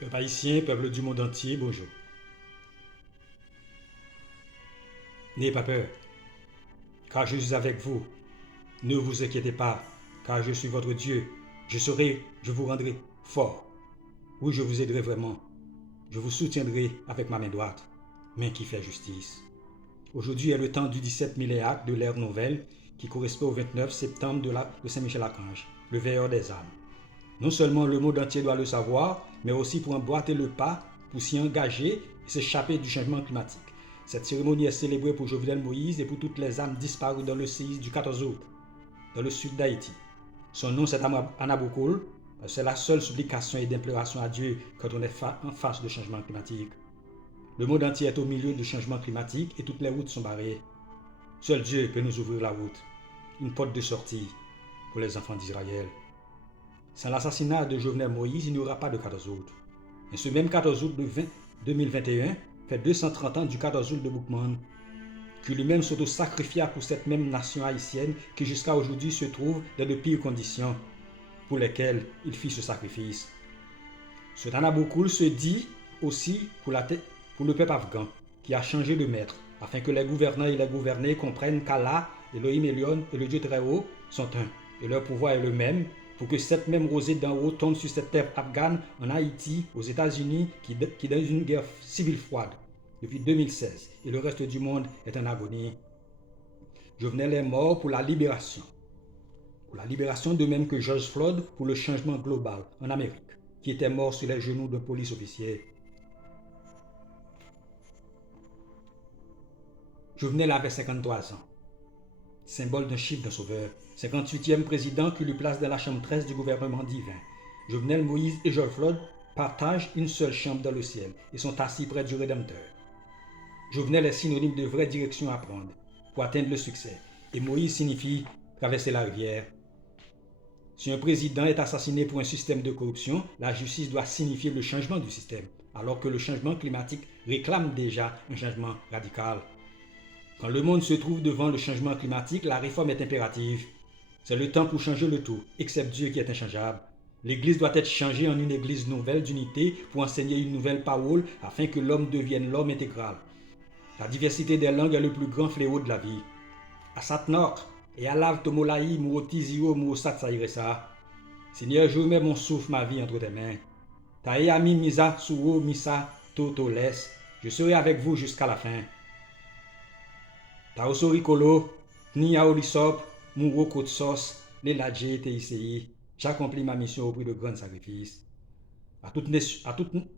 Peuple haïtien, peuple du monde entier, bonjour. N'ayez pas peur, car je suis avec vous. Ne vous inquiétez pas, car je suis votre Dieu. Je vous rendrai fort. Oui, je vous aiderai vraiment. Je vous soutiendrai avec ma main droite, main qui fait justice. Aujourd'hui est le temps du 17 millénaire de l'ère nouvelle, qui correspond au 29 septembre de Saint-Michel-Archange, le veilleur des âmes. Non seulement le monde entier doit le savoir, mais aussi pour emboîter le pas, pour s'y engager et s'échapper du changement climatique. Cette cérémonie est célébrée pour Jovenel Moïse et pour toutes les âmes disparues dans le séisme du 14 août, dans le sud d'Haïti. Son nom, c'est Anabokoul. C'est la seule supplication et d'imploration à Dieu quand on est en face de changement climatique. Le monde entier est au milieu du changement climatique et toutes les routes sont barrées. Seul Dieu peut nous ouvrir la route, une porte de sortie pour les enfants d'Israël. Sans l'assassinat de Jovenel Moïse, il n'y aura pas de 14 août. Et ce même 14 août de 2021 fait 230 ans du 14 août de Boukman, qui lui-même s'auto-sacrifia pour cette même nation haïtienne qui jusqu'à aujourd'hui se trouve dans de pires conditions pour lesquelles il fit ce sacrifice. Ce Tanaboukoul se dit aussi pour le peuple afghan qui a changé de maître afin que les gouvernants et les gouvernés comprennent qu'Allah, Elohim Elion et le Dieu très haut sont un et leur pouvoir est le même pour que cette même rosée d'en haut tombe sur cette terre afghane, en Haïti, aux États-Unis, qui est dans une guerre civile froide depuis 2016 et le reste du monde est en agonie. Jovenel est mort pour la libération. Pour la libération de même que George Floyd pour le changement global en Amérique, qui était mort sur les genoux d'un police officier. Jovenel avait 53 ans, symbole d'un chiffre d'un sauveur, 58e président qui lui place dans la chambre 13 du gouvernement divin. Jovenel Moïse et George Floyd partagent une seule chambre dans le ciel et sont assis près du Rédempteur. Jovenel est synonyme de vraie direction à prendre pour atteindre le succès et Moïse signifie traverser la rivière. Si un président est assassiné pour un système de corruption, la justice doit signifier le changement du système, alors que le changement climatique réclame déjà un changement radical. Quand le monde se trouve devant le changement climatique, la réforme est impérative. C'est le temps pour changer le tout, excepte Dieu qui est inchangeable. L'Église doit être changée en une Église nouvelle d'unité pour enseigner une nouvelle parole afin que l'homme devienne l'homme intégral. La diversité des langues est le plus grand fléau de la vie. Asatnok et alav tomolaï muotizio muosatsairesa. Seigneur, je remets mon souffle, ma vie entre tes mains. Taeyami misa suo misa totoles. Je serai avec vous jusqu'à la fin. Taosorikolo, ni aolisop, muro kotsos, les ladje teisei. J'accomplis ma mission au prix de grands sacrifices. À toute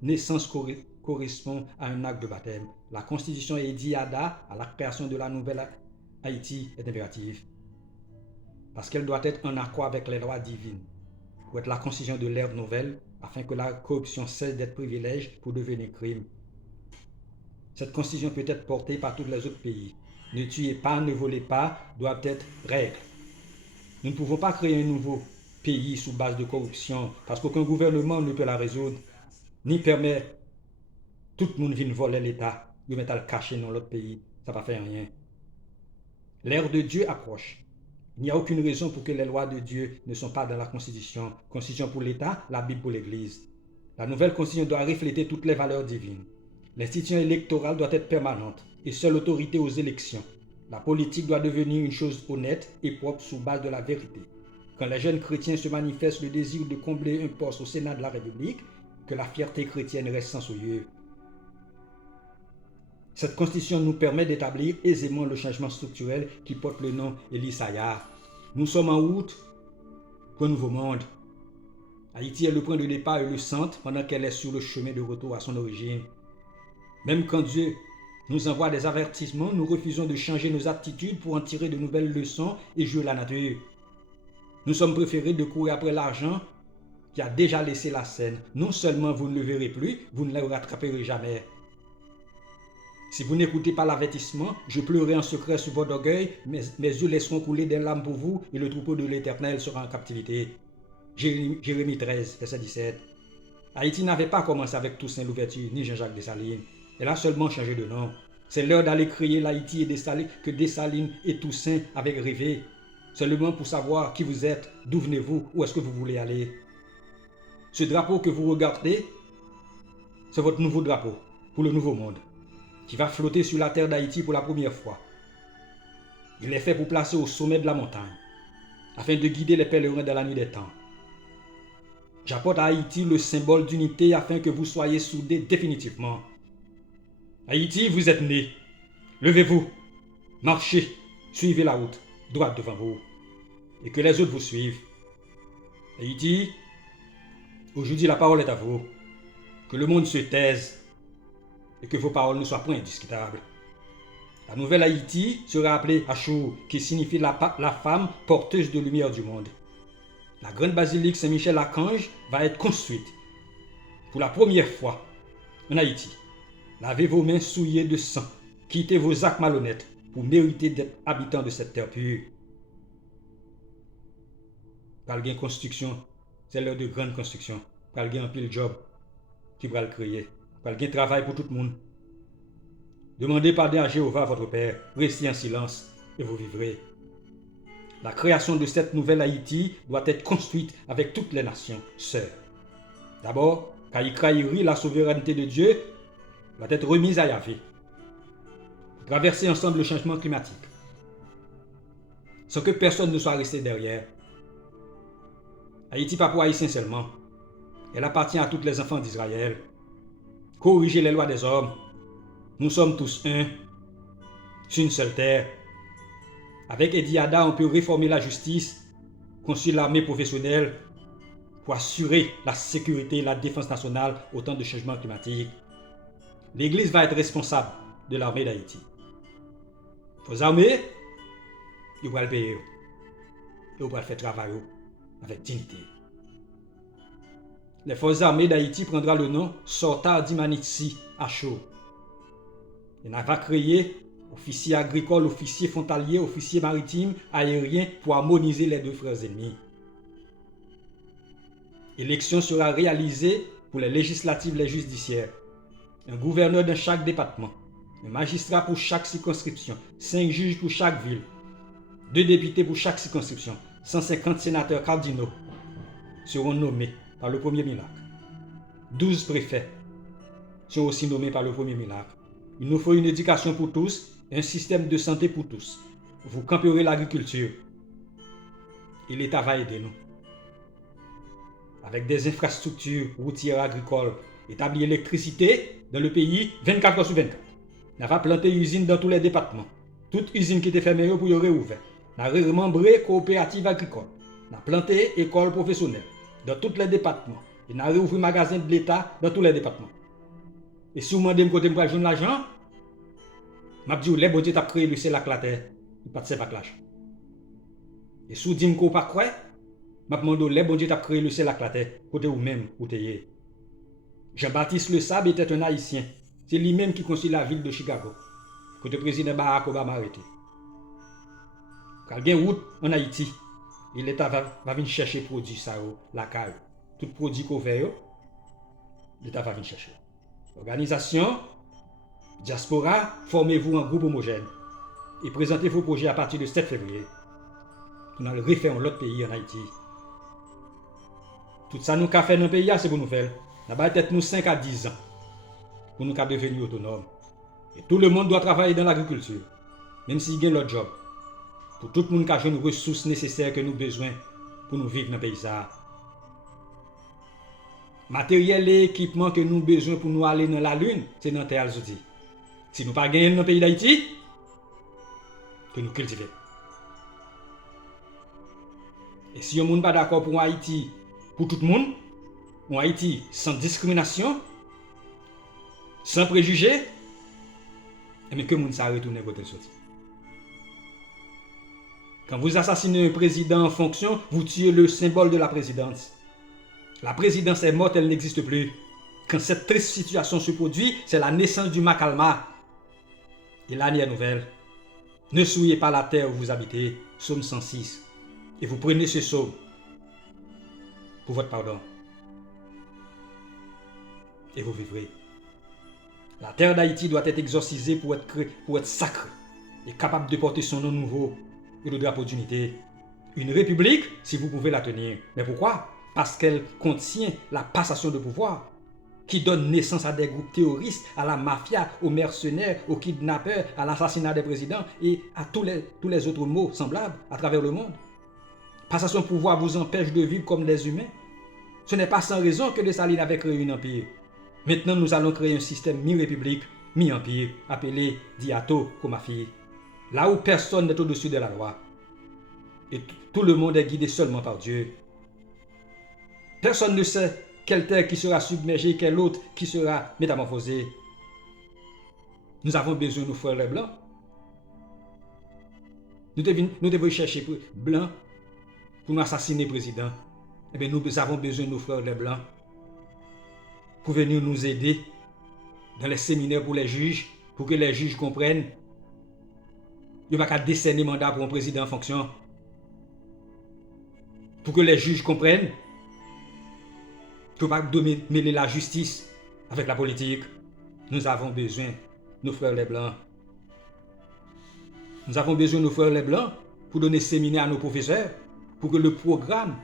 naissance correspond à un acte de baptême. La constitution Ediada à la création de la nouvelle Haïti est impérative. Parce qu'elle doit être en accord avec les lois divines, pour être la constitution de l'ère nouvelle, afin que la corruption cesse d'être privilège pour devenir crime. Cette constitution peut être portée par tous les autres pays. Ne tuez pas, ne volez pas, doivent être règles. Nous ne pouvons pas créer un nouveau pays sous base de corruption, parce qu'aucun gouvernement ne peut la résoudre, ni permet tout le monde vient voler l'État, de mettre à le cacher dans l'autre pays, ça ne va faire rien. L'ère de Dieu approche. Il n'y a aucune raison pour que les lois de Dieu ne soient pas dans la Constitution. Constitution pour l'État, la Bible pour l'Église. La nouvelle Constitution doit refléter toutes les valeurs divines. L'institution électorale doit être permanente et seule autorité aux élections. La politique doit devenir une chose honnête et propre sous base de la vérité. Quand les jeunes chrétiens se manifestent le désir de combler un poste au Sénat de la République, que la fierté chrétienne reste sans souillure. Cette constitution nous permet d'établir aisément le changement structurel qui porte le nom Elisaya. Nous sommes en route pour un nouveau monde. Haïti est le point de départ et le centre pendant qu'elle est sur le chemin de retour à son origine. Même quand Dieu nous envoie des avertissements, nous refusons de changer nos attitudes pour en tirer de nouvelles leçons et jouer la nature. Nous sommes préférés de courir après l'argent qui a déjà laissé la scène. Non seulement vous ne le verrez plus, vous ne le rattraperez jamais. Si vous n'écoutez pas l'avertissement, je pleurerai en secret sur votre orgueil, mes yeux laisseront couler des larmes pour vous et le troupeau de l'Éternel sera en captivité. Jérémie 13, verset 17. Haïti n'avait pas commencé avec Toussaint Louverture ni Jean-Jacques Dessalines. Elle a seulement changé de nom. C'est l'heure d'aller crier l'Haïti et Dessalines que Dessalines et Toussaint avaient rêvé. Seulement pour savoir qui vous êtes, d'où venez-vous, où est-ce que vous voulez aller. Ce drapeau que vous regardez c'est votre nouveau drapeau pour le nouveau monde qui va flotter sur la terre d'Haïti pour la première fois. Il est fait pour placer au sommet de la montagne afin de guider les pèlerins dans la nuit des temps. J'apporte à Haïti le symbole d'unité afin que vous soyez soudés définitivement. Haïti, vous êtes nés. Levez-vous, marchez, suivez la route, droite devant vous, et que les autres vous suivent. Haïti, aujourd'hui la parole est à vous. Que le monde se taise et que vos paroles ne soient point indiscutables. La nouvelle Haïti sera appelée Achour, qui signifie la femme porteuse de lumière du monde. La grande basilique Saint-Michel-Archange va être construite pour la première fois en Haïti. Lavez vos mains souillées de sang, quittez vos actes malhonnêtes pour mériter d'être habitants de cette terre pure. Par le construction, c'est l'heure de grande construction. Par le un pile job qui va le créer. Par le travail pour tout le monde. Demandez pardon à Jéhovah votre Père, restez en silence et vous vivrez. La création de cette nouvelle Haïti doit être construite avec toutes les nations sœurs. D'abord, Kaïkraïri, la souveraineté de Dieu, doit être remise à Yahvé. Pour traverser ensemble le changement climatique. Sans que personne ne soit resté derrière. Haïti pas pour Haïtiens seulement. Elle appartient à tous les enfants d'Israël. Corriger les lois des hommes. Nous sommes tous un, sur une seule terre. Avec Ediada, on peut réformer la justice, construire l'armée professionnelle pour assurer la sécurité et la défense nationale au temps de changement climatique. L'Église va être responsable de l'armée d'Haïti. Vos armées, ils vont le payer. Et ils vont faire travailler avec dignité. Les forces armées d'Haïti prendront le nom Sorta Dimanitsi Achour. Il va créer officier agricole, officier frontalier, officier maritime, aérien pour harmoniser les deux frères ennemis. L'élection sera réalisée pour les législatives, les judiciaires. Un gouverneur dans chaque département, un magistrat pour chaque circonscription, 5 juges pour chaque ville, 2 députés pour chaque circonscription, 150 sénateurs cardinaux seront nommés par le premier miracle. 12 préfets sont aussi nommés par le premier miracle. Il nous faut une éducation pour tous, un système de santé pour tous. Vous camperez l'agriculture. Et l'État va aider nous. Avec des infrastructures routières agricoles, établir l'électricité dans le pays 24 heures sur 24. On va planter usines dans tous les départements. Toute usine qui était fermée pour y réouvrir. On a remembré coopérative agricole. On a planté école professionnelle dans tous les départements. Et on a réouvert magasin de l'État dans tous les départements. Et si vous me demandez côté de l'argent, je dis que les bon Dieu t'a créé le CELAC la terre, il pas de CEPAC. Et si vous dites que vous pas quoi, je demande les bon Dieu t'a créé le CELAC la terre, côté ou même où t'es. Jean-Baptiste Le Sable était un Haïtien. C'est lui-même qui construit la ville de Chicago. Côté président Barack Obama arrêté. Quand il y a une route en Haïti, l'État va venir chercher produits ça la caille. Tout produit qu'on fait, l'État va venir chercher. Organisation, diaspora, formez-vous en groupe homogène et présentez vos projets à partir de 7 février. Nous allons refaire l'autre pays en Haïti. Tout ça nous avons fait dans le pays, c'est pour nous faire. Nous avons peut-être nous 5 à 10 ans pour nous devenir autonomes. Et tout le monde doit travailler dans l'agriculture, même s'il gagne leur job. Pour tout le monde qui a les ressources nécessaires que nous avons besoin pour nous vivre dans le pays. Matériel et équipement que nous avons besoin pour nous aller dans la lune, c'est dans Terre Alzouti. Si nous ne pas gagner dans le pays d'Haïti, que nous cultivons. Et si on n'est pas d'accord pour Haïti, pour tout le monde, un Haïti sans discrimination, sans préjugés, et que le monde s'arrête retourner côté sorti. Quand vous assassinez un président en fonction, vous tuez le symbole de la présidence. La présidence est morte, elle n'existe plus. Quand cette triste situation se produit, c'est la naissance du Macalma. Et l'année est nouvelle. Ne souillez pas la terre où vous habitez. Psaume 106. Et vous prenez ce psaume pour votre pardon. Et vous vivrez. La terre d'Haïti doit être exorcisée pour être sacrée et capable de porter son nom nouveau et le drapeau d'unité. Une république, si vous pouvez la tenir. Mais pourquoi? Parce qu'elle contient la passation de pouvoir. qui donne naissance à des groupes terroristes, à la mafia, aux mercenaires, aux kidnappeurs, à l'assassinat des présidents et à tous les autres maux semblables à travers le monde. Parce que son pouvoir vous empêche de vivre comme des humains. Ce n'est pas sans raison que Dessalines avait créé un empire. Maintenant, nous allons créer un système mi-république, mi-empire, appelé Diato Komafi. Là où personne n'est au-dessus de la loi. Et tout le monde est guidé seulement par Dieu. Personne ne sait quelle terre qui sera submergée, quelle autre qui sera métamorphosée. Nous avons besoin de nos frères les blancs. Nous devons chercher blancs pour nous assassiner le président. Eh bien, nous avons besoin de nos frères les blancs pour venir nous aider dans les séminaires pour les juges, pour que les juges comprennent. Il n'y a pas qu'à décerner mandat pour un président en fonction. Pour que les juges comprennent. Il ne faut pas mêler la justice avec la politique. Nous avons besoin de nos frères les blancs. Nous avons besoin de nos frères les blancs pour donner séminaire à nos professeurs, pour que le programme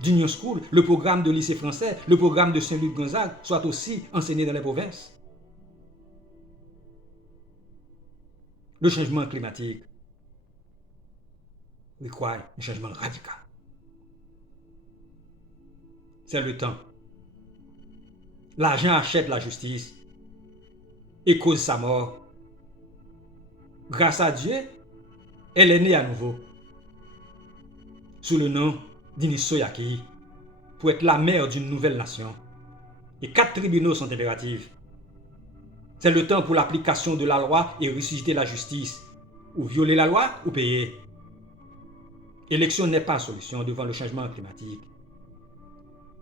d'Union School, le programme de lycée français, le programme de Saint-Luc-Gonzague soit aussi enseigné dans les provinces. Le changement climatique requiert un changement radical. C'est le temps. L'argent achète la justice et cause sa mort. Grâce à Dieu, elle est née à nouveau sous le nom d'Inisoyaki pour être la mère d'une nouvelle nation. Et 4 tribunaux sont impératifs. C'est le temps pour l'application de la loi et ressusciter la justice. Ou violer la loi ou payer. Élection n'est pas solution devant le changement climatique,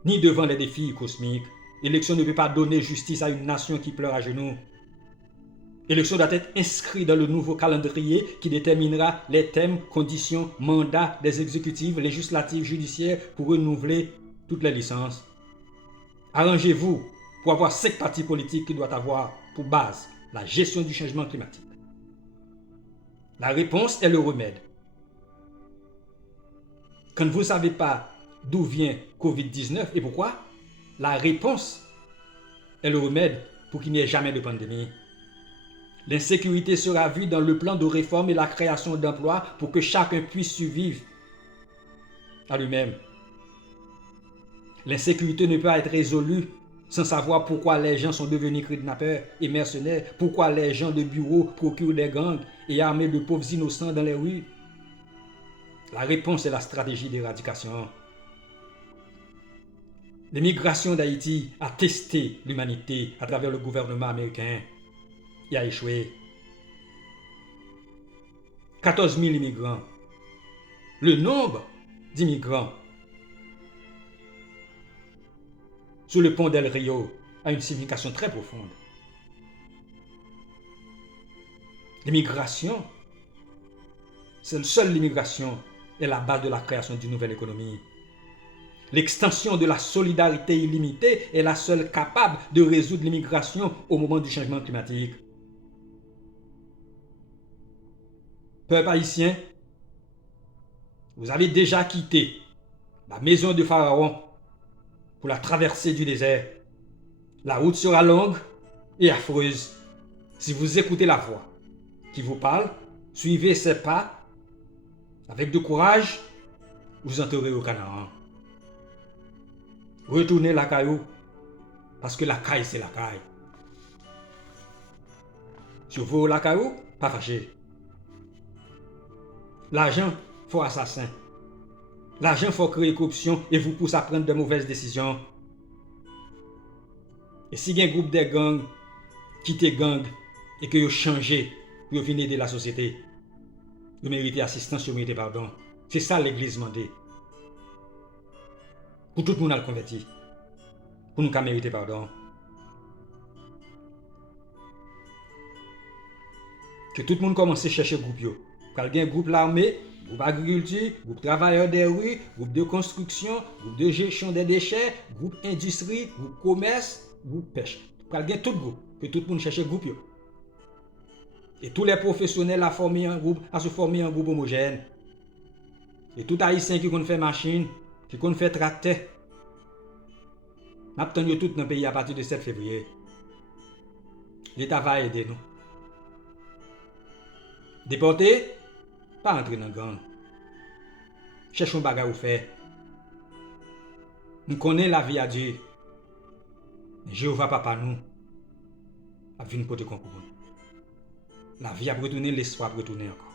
ni devant les défis cosmiques. Élection ne peut pas donner justice à une nation qui pleure à genoux. Élection doit être inscrite dans le nouveau calendrier qui déterminera les thèmes, conditions, mandats des exécutives, législatives, judiciaires pour renouveler toutes les licences. Arrangez-vous pour avoir 5 partis politiques qui doivent avoir pour base la gestion du changement climatique. La réponse est le remède. Quand vous ne savez pas d'où vient Covid-19 et pourquoi, la réponse est le remède pour qu'il n'y ait jamais de pandémie. L'insécurité sera vue dans le plan de réforme et la création d'emplois pour que chacun puisse survivre à lui-même. L'insécurité ne peut pas être résolue sans savoir pourquoi les gens sont devenus kidnappeurs et mercenaires, pourquoi les gens de bureau procurent des gangs et armés de pauvres innocents dans les rues. La réponse est la stratégie d'éradication. L'immigration d'Haïti a testé l'humanité à travers le gouvernement américain et a échoué. 14 000 immigrants. Le nombre d'immigrants sur le pont del Rio a une signification très profonde. L'immigration, seule l'immigration est la base de la création d'une nouvelle économie. L'extension de la solidarité illimitée est la seule capable de résoudre l'immigration au moment du changement climatique. Peuple haïtien, vous avez déjà quitté la maison de Pharaon pour la traversée du désert. La route sera longue et affreuse. Si vous écoutez la voix qui vous parle, suivez ses pas avec de courage, vous entrerez au Canaan. Retournez la caillou, parce que la caille c'est la caille. Si vous la caillou, pas fâché. L'argent faut assassin. L'argent faut créer corruption et vous pousse à prendre de mauvaises décisions. Et si il y a un groupe de gangs qui te gang et que vous changez pour venir aider la société, vous méritez assistance, vous méritez pardon. C'est ça l'église demandée. Pour tout le monde à le convertir. Pour nous mériter pardon. Que tout le monde commence à chercher groupe. Quand il y a un groupe l'armée, groupe agriculture, groupe travailleurs des rues, groupe de construction, groupe de gestion des déchets, groupe industrie, groupe commerce, groupe pêche. Quand il y a tout groupe, que tout le monde cherche groupe. Et tous les professionnels à se former en groupe homogène. Et tout haïtien qui compte faire machine, qui compte faire tracteur, Nous attendons tout dans le pays à partir du 7 février. L'État va aider nous. Déporter, pas entrer dans le gang. Cherchons un bagage à faire. Nous connaissons la vie à Dieu. Jéhovah papa nous a vu nous porter concours. La vie a retourné, l'espoir a retourné encore.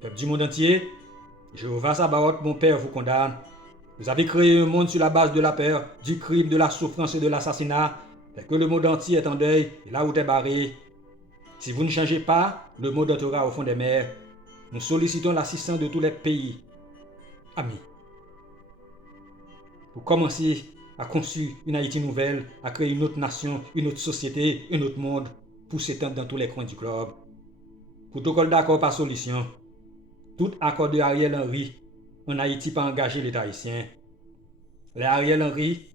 Peuple du monde entier, Jéhovah Sabaoth, mon Père, vous condamne. Vous avez créé un monde sur la base de la peur, du crime, de la souffrance et de l'assassinat. Fait que le monde entier est en deuil et la route est barrée. Si vous ne changez pas, le monde entrera au fond des mers. Nous sollicitons l'assistance de tous les pays. Amis. Pour commencer à construire une Haïti nouvelle, à créer une autre nation, une autre société, un autre monde, pour s'étendre dans tous les coins du globe. Protocole d'accord par solution. Tout accord de Ariel Henry en Haïti pas engager l'État haïtien. Ariel Henry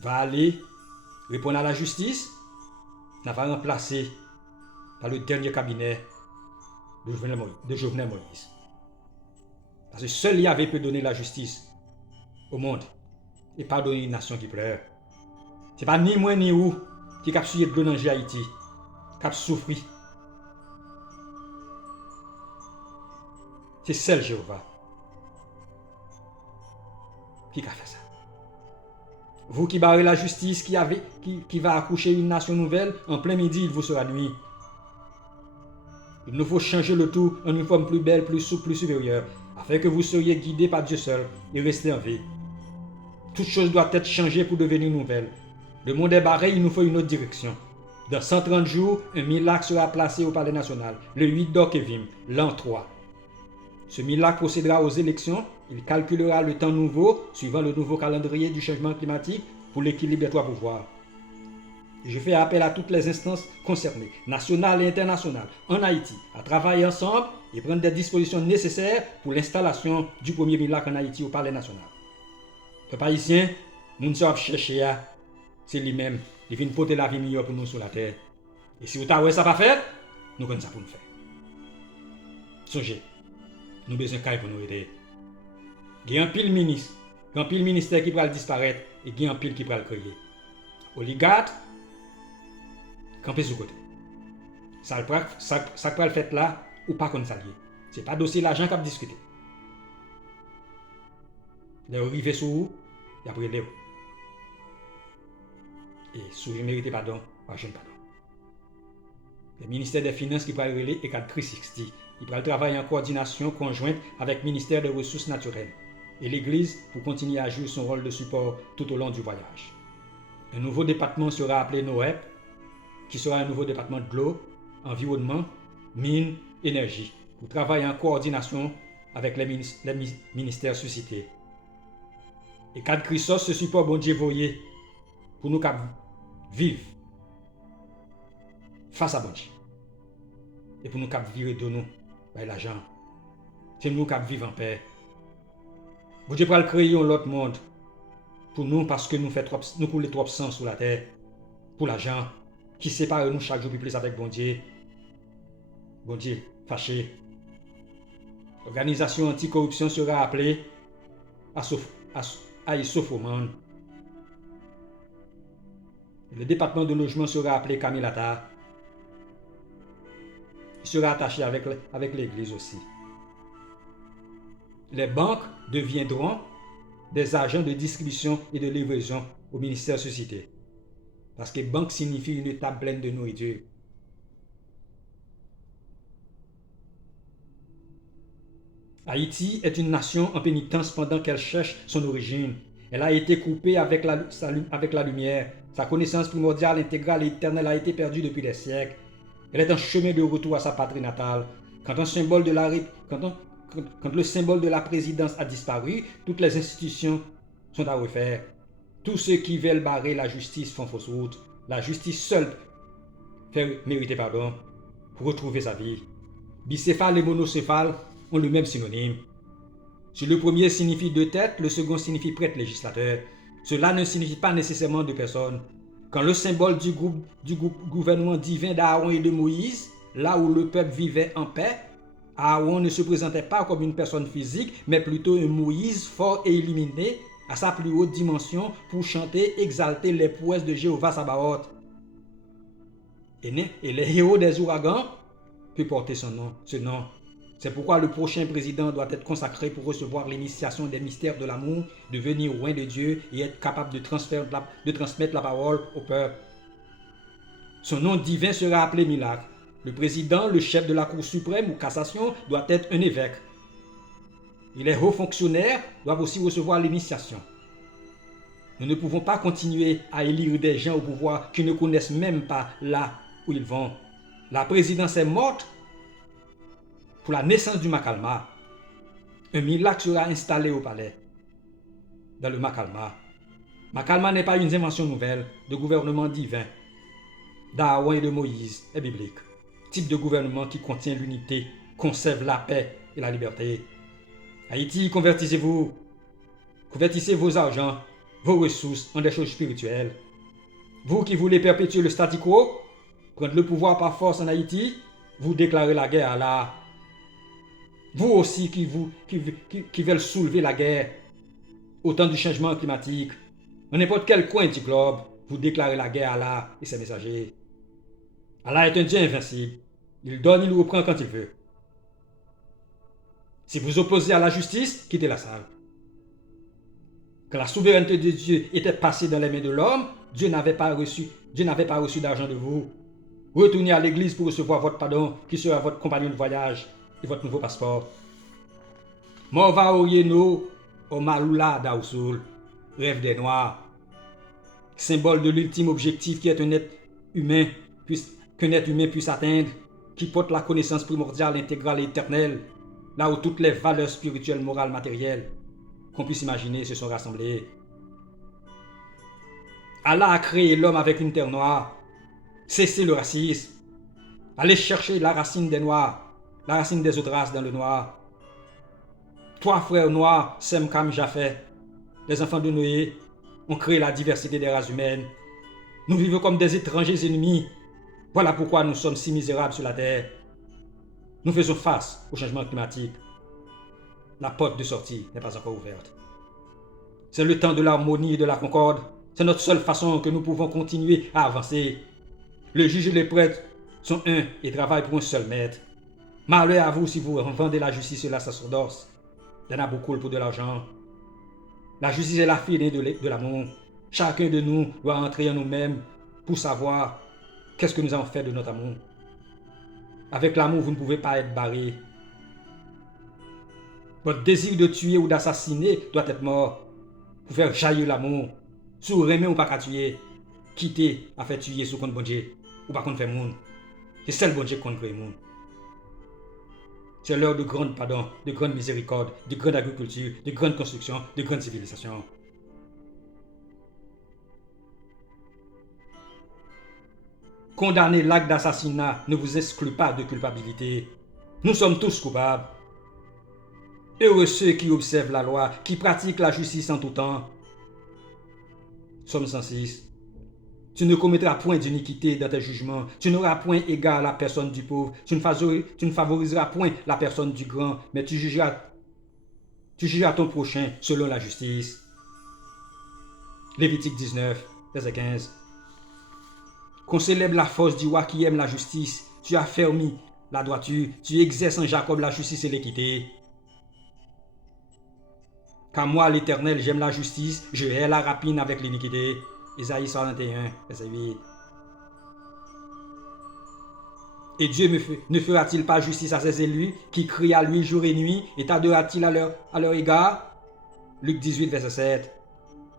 va aller répondre à la justice, n'a pas remplacé par le dernier cabinet de Jovenel Moïse. Parce que seul il avait pu donner la justice au monde et pardonner une nation qui pleure. Ce n'est pas ni moi ni vous qui a suivi de l'eau dans Haïti, qui a souffert. C'est seul Jéhovah qui a fait ça. Vous qui barrez la justice qui va accoucher une nation nouvelle, en plein midi, il vous sera nuit. Il nous faut changer le tout en une forme plus belle, plus souple, plus supérieure, afin que vous soyez guidés par Dieu seul et restez en vie. Toute chose doit être changée pour devenir nouvelle. Le monde est barré, il nous faut une autre direction. Dans 130 jours, un miracle sera placé au Palais national, le 8 d'Orkevim, l'an 3. Ce miracle procédera aux élections, il calculera le temps nouveau, suivant le nouveau calendrier du changement climatique pour l'équilibre des trois pouvoirs. Je fais appel à toutes les instances concernées, nationales et internationales, en Haïti, à travailler ensemble et prendre des dispositions nécessaires pour l'installation du premier miracle en Haïti au Palais national. Peuple haïtien, nous ne sommes pas cherchés à, c'est lui-même, il vient porter la vie meilleure pour nous sur la terre. Et si vous n'avez ça pas fait, nous connaissons ça pour nous faire. Songez. Nous avons besoin de pour nous aider. Il y a un pile ministre, un pile ministère qui va disparaître et il y a un pile qui va le créer. Oligarque, campez sur côté. Ça va le fait là ou pas qu'on s'allie. Ce n'est pas dossier l'argent qui a discuté. Les arrivés sur vous, il y a pris les. Et si vous méritez pardon, pas jeune pardon. Le ministère des Finances qui va relayer et cadre 360. Il va travailler en coordination conjointe avec le ministère des Ressources naturelles et l'Église pour continuer à jouer son rôle de support tout au long du voyage. Un nouveau département sera appelé NOEP, qui sera un nouveau département de l'eau, environnement, mines, énergie, pour travailler en coordination avec les ministères suscités. Et cadre Christos, ce support bon Dieu voyé pour nous vivre face à bon Dieu. Et pour nous vivre de nous. L'argent. C'est nous qui vivons en paix. Vous Dieu pas créer un autre monde pour nous parce que nous coulons trop sang sur la terre. Pour l'argent qui sépare nous chaque jour plus avec bon Dieu. Bon Dieu, fâché. L'organisation anticorruption sera appelée à Issofoman. Le département de logement sera appelé Kamilata. Il sera attaché avec l'Église aussi. Les banques deviendront des agents de distribution et de livraison au ministère suscité. Parce que banque signifie une table pleine de nourriture. Haïti est une nation en pénitence pendant qu'elle cherche son origine. Elle a été coupée avec la lumière. Sa connaissance primordiale, intégrale et éternelle a été perdue depuis des siècles. Elle est en chemin de retour à sa patrie natale. Quand le symbole de la présidence a disparu, toutes les institutions sont à refaire. Tous ceux qui veulent barrer la justice font fausse route. La justice seule fait mériter pardon pour retrouver sa vie. Bicéphale et monocéphale ont le même synonyme. Si le premier signifie deux têtes, le second signifie prêtre législateur. Cela ne signifie pas nécessairement deux personnes. Quand le symbole du gouvernement divin d'Aaron et de Moïse, là où le peuple vivait en paix, Aaron ne se présentait pas comme une personne physique, mais plutôt un Moïse fort et illuminé, à sa plus haute dimension pour chanter, exalter les prouesses de Jéhovah Sabaoth. Et les héros des ouragans peuvent porter ce nom. C'est pourquoi le prochain président doit être consacré pour recevoir l'initiation des mystères de l'amour, devenir loin de Dieu et être capable de transmettre la parole au peuple. Son nom divin sera appelé miracle. Le président, le chef de la Cour suprême ou cassation, doit être un évêque. Et les hauts fonctionnaires doivent aussi recevoir l'initiation. Nous ne pouvons pas continuer à élire des gens au pouvoir qui ne connaissent même pas là où ils vont. La présidence est morte pour la naissance du Makalma. Un miracle sera installé au palais, dans le Makalma. Makalma n'est pas une invention nouvelle de gouvernement divin. D'Aaron et de Moïse est biblique. Type de gouvernement qui contient l'unité, conserve la paix et la liberté. Haïti, convertissez-vous. Convertissez vos argents, vos ressources en des choses spirituelles. Vous qui voulez perpétuer le statu quo, prendre le pouvoir par force en Haïti, vous déclarez la guerre à Allah. Vous aussi qui veulent soulever la guerre au temps du changement climatique, dans n'importe quel coin du globe, vous déclarez la guerre à Allah et ses messagers. Allah est un Dieu invincible. Il donne, il reprend quand il veut. Si vous opposez à la justice, quittez la salle. Quand la souveraineté de Dieu était passée dans les mains de l'homme, Dieu n'avait pas reçu d'argent de vous. Retournez à l'église pour recevoir votre pardon, qui sera votre compagnon de voyage et votre nouveau passeport. Mova Orieno, Omalula Daosul, rêve des Noirs. Symbole de l'ultime objectif qui est qu'un être humain puisse atteindre, qui porte la connaissance primordiale, intégrale et éternelle, là où toutes les valeurs spirituelles, morales, matérielles qu'on puisse imaginer se sont rassemblées. Allah a créé l'homme avec une terre noire. Cessez le racisme. Allez chercher la racine des Noirs, la racine des autres races dans le noir. Trois frères noirs, Sem, Kam, Japheth, les enfants de Noé, ont créé la diversité des races humaines. Nous vivons comme des étrangers ennemis. Voilà pourquoi nous sommes si misérables sur la terre. Nous faisons face au changement climatique. La porte de sortie n'est pas encore ouverte. C'est le temps de l'harmonie et de la concorde. C'est notre seule façon que nous pouvons continuer à avancer. Le juge et les prêtres sont un et travaillent pour un seul maître. Malheur à vous si vous vendez la justice et la sacerdoce. Il y en a beaucoup pour de l'argent. La justice est la fille de l'amour. Chacun de nous doit entrer en nous-mêmes pour savoir qu'est-ce que nous avons fait de notre amour. Avec l'amour, vous ne pouvez pas être barré. Votre désir de tuer ou d'assassiner doit être mort pour faire jaillir l'amour. Si vous aimez ou pas qu'à tuer, quittez à faire tuer sous compte bon Dieu ou pas qu'on fait monde. C'est seul bon Dieu qu'on crée monde. C'est l'heure de grande pardon, de grande miséricorde, de grande agriculture, de grande construction, de grande civilisation. Condamner l'acte d'assassinat ne vous exclut pas de culpabilité. Nous sommes tous coupables. Heureux ceux qui observent la loi, qui pratiquent la justice en tout temps. Somme 106. Tu ne commettras point d'iniquité dans tes jugements. Tu n'auras point égard à la personne du pauvre. Tu ne favoriseras point la personne du grand, mais tu jugeras ton prochain selon la justice. Lévitique 19, verset 15. Qu'on célèbre la force du roi qui aime la justice. Tu as fermi la droiture. Tu exerces en Jacob la justice et l'équité. Car moi, l'Éternel, j'aime la justice, je hais la rapine avec l'iniquité. Isaïe 41, verset 8. Et Dieu ne fera-t-il pas justice à ses élus, qui crient à lui jour et nuit, et tardera-t-il à leur égard? Luc 18, verset 7.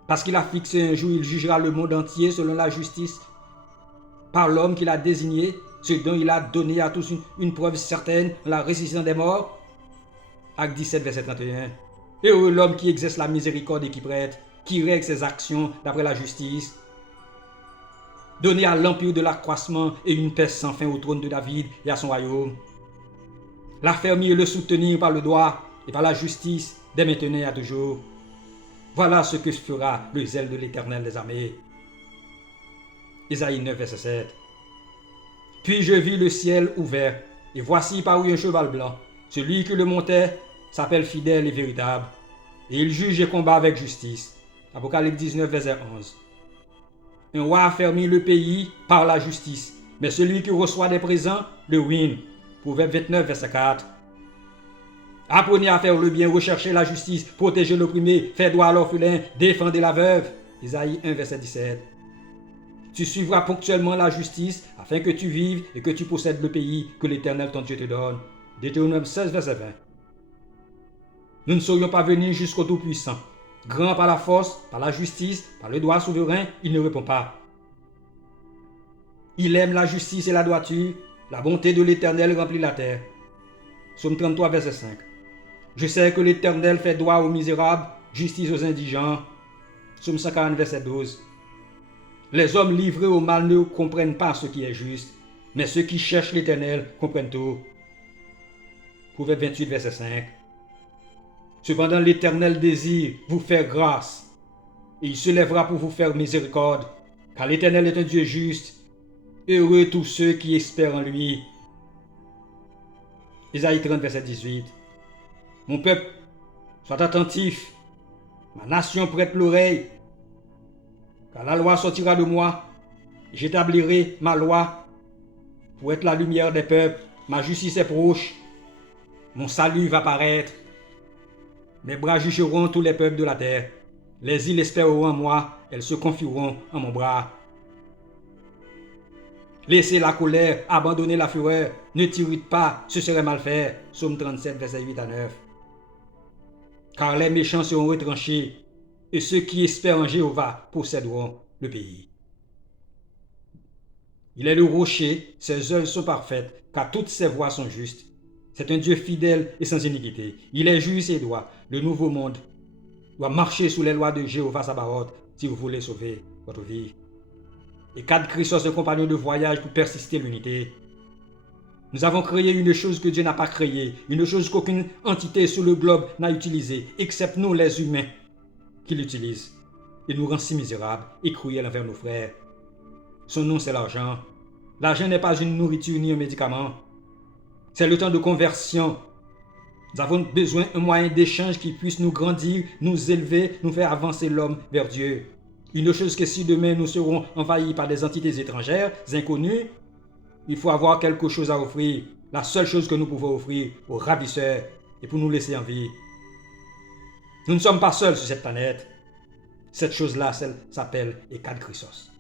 Parce qu'il a fixé un jour, il jugera le monde entier selon la justice par l'homme qu'il a désigné, ce dont il a donné à tous une preuve certaine, la résurrection des morts. Acte 17, verset 31. Et heureux l'homme qui exerce la miséricorde et qui prête, qui règle ses actions d'après la justice. Donner à l'empire de l'accroissement et une paix sans fin au trône de David et à son royaume. L'affermir et le soutenir par le droit et par la justice dès maintenant et à toujours. Voilà ce que fera le zèle de l'Éternel des armées. Isaïe 9, verset 7. Puis je vis le ciel ouvert, et voici parut un cheval blanc. Celui qui le montait s'appelle fidèle et véritable, et il juge et combat avec justice. Apocalypse 19, verset 11. Un roi affermit le pays par la justice, mais celui qui reçoit des présents le ruine. Proverbe 29, verset 4. Apprenez à faire le bien, recherchez la justice, protégez l'opprimé, faites droit à l'orphelin, défendez la veuve. Isaïe 1, verset 17. Tu suivras ponctuellement la justice afin que tu vives et que tu possèdes le pays que l'Éternel ton Dieu te donne. Deutéronome 16, verset 20. Nous ne serions pas venus jusqu'au Tout-Puissant. Grand par la force, par la justice, par le droit souverain, il ne répond pas. Il aime la justice et la droiture. La bonté de l'Éternel remplit la terre. Psaume 33, verset 5. Je sais que l'Éternel fait droit aux misérables, justice aux indigents. Psaume 140, verset 12. Les hommes livrés au mal ne comprennent pas ce qui est juste, mais ceux qui cherchent l'Éternel comprennent tout. Proverbe 28, verset 5. Cependant, l'Éternel désire vous faire grâce, et il se lèvera pour vous faire miséricorde, car l'Éternel est un Dieu juste. Heureux tous ceux qui espèrent en lui. Isaïe 30, verset 18. Mon peuple, sois attentif. Ma nation prête l'oreille. Car la loi sortira de moi. J'établirai ma loi pour être la lumière des peuples. Ma justice est proche. Mon salut va paraître. Mes bras jugeront tous les peuples de la terre. Les îles espéreront en moi. Elles se confieront en mon bras. Laissez la colère, abandonnez la fureur. Ne t'irrite pas, ce serait mal faire. Psaume 37, verset 8 à 9. Car les méchants seront retranchés, et ceux qui espèrent en Jéhovah posséderont le pays. Il est le rocher, ses œuvres sont parfaites, car toutes ses voies sont justes. C'est un Dieu fidèle et sans iniquité. Il est juste et droit. Le nouveau monde doit marcher sous les lois de Jéhovah Sabaoth si vous voulez sauver votre vie. Et 4 Christos, un compagnon de voyage pour persister l'unité. Nous avons créé une chose que Dieu n'a pas créée, une chose qu'aucune entité sur le globe n'a utilisée, except nous les humains qui l'utilisent. Il nous rend si misérables et cruels envers nos frères. Son nom, c'est l'argent. L'argent n'est pas une nourriture ni un médicament. C'est le temps de conversion. Nous avons besoin d'un moyen d'échange qui puisse nous grandir, nous élever, nous faire avancer l'homme vers Dieu. Une chose que si demain nous serons envahis par des entités étrangères, inconnues, il faut avoir quelque chose à offrir. La seule chose que nous pouvons offrir aux ravisseurs et pour nous laisser en vie. Nous ne sommes pas seuls sur cette planète. Cette chose-là s'appelle Ekad Christos.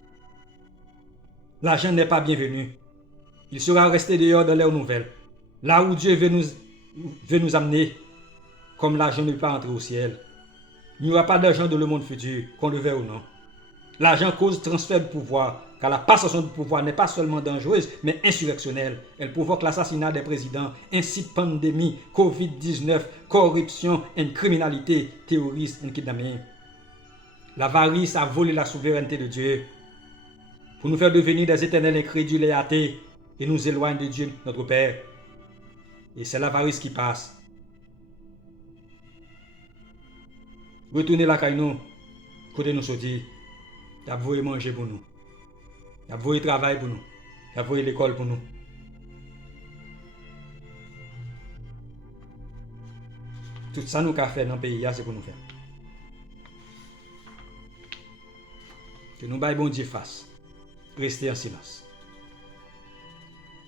L'argent n'est pas bienvenu. Il sera resté dehors dans l'air nouvelle. Là où Dieu veut nous amener, comme l'argent ne peut pas entrer au ciel. Il n'y aura pas d'argent dans le monde futur, qu'on le veuille ou non. L'argent cause transfert de pouvoir, car la passation de pouvoir n'est pas seulement dangereuse, mais insurrectionnelle. Elle provoque l'assassinat des présidents, incite pandémie, Covid-19, corruption et criminalité, terrorisme et kidnapping. L'avarice a volé la souveraineté de Dieu pour nous faire devenir des éternels incrédules et athées et nous éloigne de Dieu, notre Père. Et c'est l'avarice qui passe. Retournez la caille nous, côté nous sortir. Il a voulu manger pour nous. Il a voulu travailler pour nous. Il a voulu l'école pour nous. Tout ça nous qu'a fait dans le pays, c'est pour nous faire. Que nous baillons bon Dieu face. Restez en silence.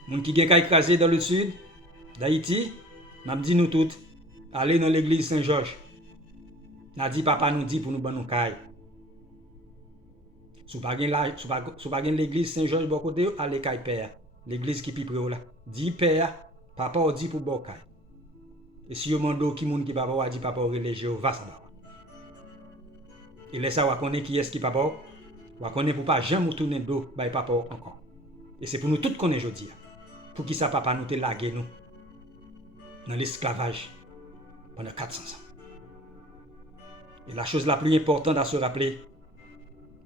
Les gens qui ont écrasé dans le sud d'Haïti, m'a dit nous toutes, allez dans l'église Saint-Georges. N'a dit papa nous dit pour nous ban nous caille. Si vous n'avez pas l'église Saint-Georges bon côté, allez caille père. L'église qui pipe là. Dit père, papa dit pour bon caille. Et si vous demandez qui moun qui papa dit papa religieux va ça. Et laissez vous connaître qui est qui papa. Vous connaissez pour pas jamais tourner dos by papa encore. Et c'est pour nous tous connaître aujourd'hui. Pour qui ça papa nous te lagué nous dans l'esclavage pendant 400 ans. Et la chose la plus importante à se rappeler,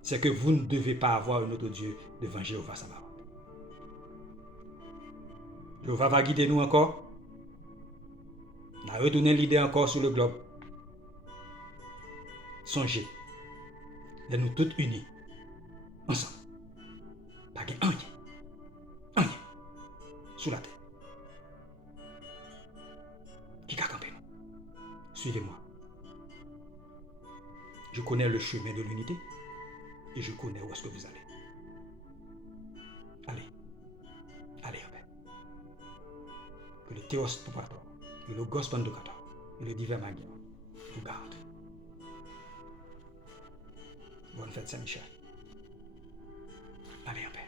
c'est que vous ne devez pas avoir un autre Dieu devant Jéhovah Sabaoth. Jéhovah va guider nous encore. On a retourné l'idée encore sur le globe. Songez de nous tous unis, ensemble. Pas de rien, sous la terre. Qui a campé nous? Suivez-moi. Je connais le chemin de l'unité et je connais où est-ce que vous allez. Allez, allez en paix. Que le Théos Poupator, que le Gospel de Qatar, et le divin Maguen vous garde. Bonne fête Saint-Michel. Allez en paix.